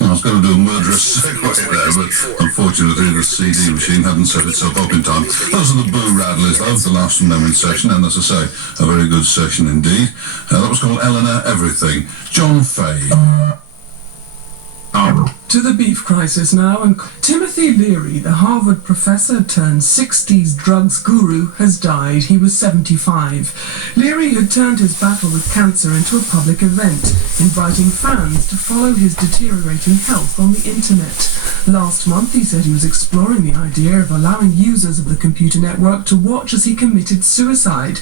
I was going to do a murderous segue there, but unfortunately the CD machine hadn't set itself up in time. Those are the Boo Radleys, though, the last memory session, and as I say, a very good session indeed. That was called Eleanor Everything. John Fay. To the beef crisis now, and Timothy Leary, the Harvard professor turned 60s drugs guru, has died. He was 75. Leary had turned his battle with cancer into a public event, inviting fans to follow his deteriorating health on the internet. Last month he said he was exploring the idea of allowing users of the computer network to watch as he committed suicide.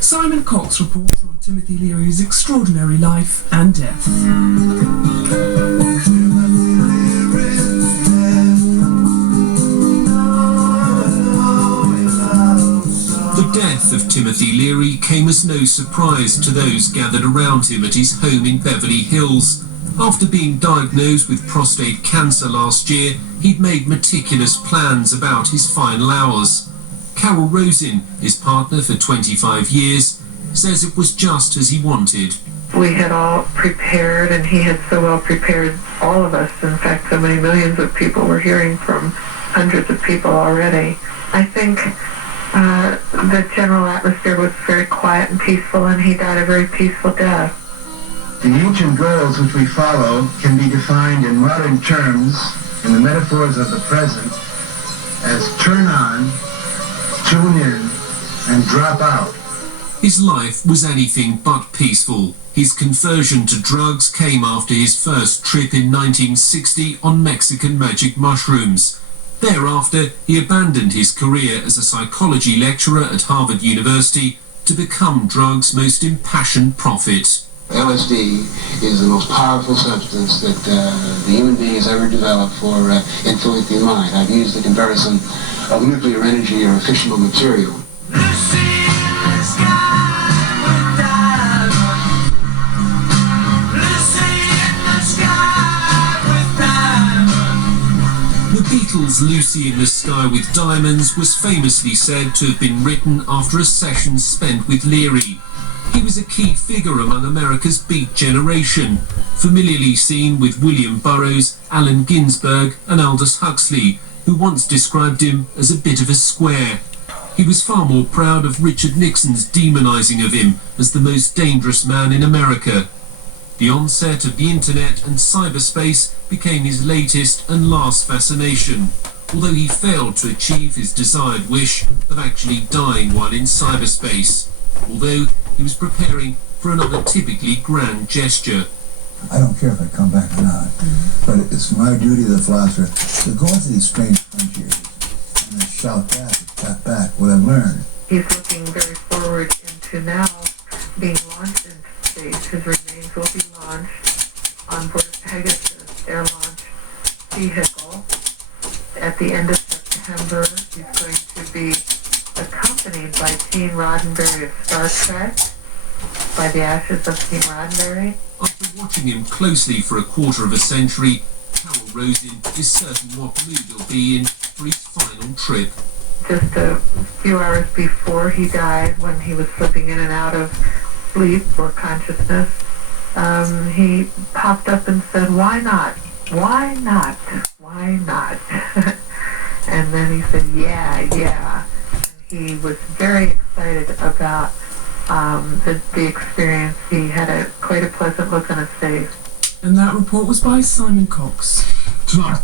Simon Cox reports on Timothy Leary's extraordinary life and death. The death of Timothy Leary came as no surprise to those gathered around him at his home in Beverly Hills. After being diagnosed with prostate cancer last year, he'd made meticulous plans about his final hours. Carol Rosin, his partner for 25 years, says it was just as he wanted. We had all prepared, and he had so well prepared all of us. In fact, so many millions of people were hearing from hundreds of people already. I think the general atmosphere was very quiet and peaceful, and he died a very peaceful death. The ancient goals which we follow can be defined in modern terms, in the metaphors of the present, as turn on, tune in, and drop out. His life was anything but peaceful. His conversion to drugs came after his first trip in 1960 on Mexican magic mushrooms. Thereafter, he abandoned his career as a psychology lecturer at Harvard University to become drugs' most impassioned prophet. LSD is the most powerful substance that the human being has ever developed for influencing the mind. I've used the comparison of nuclear energy or a fictional material. The Beatles' Lucy in the Sky with Diamonds was famously said to have been written after a session spent with Leary. He was a key figure among America's Beat generation, familiarly seen with William Burroughs, Allen Ginsberg and Aldous Huxley, who once described him as a bit of a square. He was far more proud of Richard Nixon's demonizing of him as the most dangerous man in America. The onset of the internet and cyberspace became his latest and last fascination, although he failed to achieve his desired wish of actually dying while in cyberspace, although he was preparing for another typically grand gesture. I don't care if I come back or not, but it's my duty as a philosopher to go into these strange frontiers and then shout back and tap back what I've learned. He's looking very forward into now being launched into space. His remains will be launched on board Pegasus air launch vehicle. At the end of September, he's going to be accompanied by Gene Roddenberry of Star Trek, by the ashes of Gene Roddenberry. After watching him closely for a quarter of a century, Carol Rosin is certain what mood he'll be in for his final trip. Just a few hours before he died, when he was slipping in and out of sleep or consciousness, he popped up and said, "Why not? Why not? Why not?" And then he said, yeah. He was very excited about the experience. He had quite a pleasant look on his face. And that report was by Simon Cox. Tonight.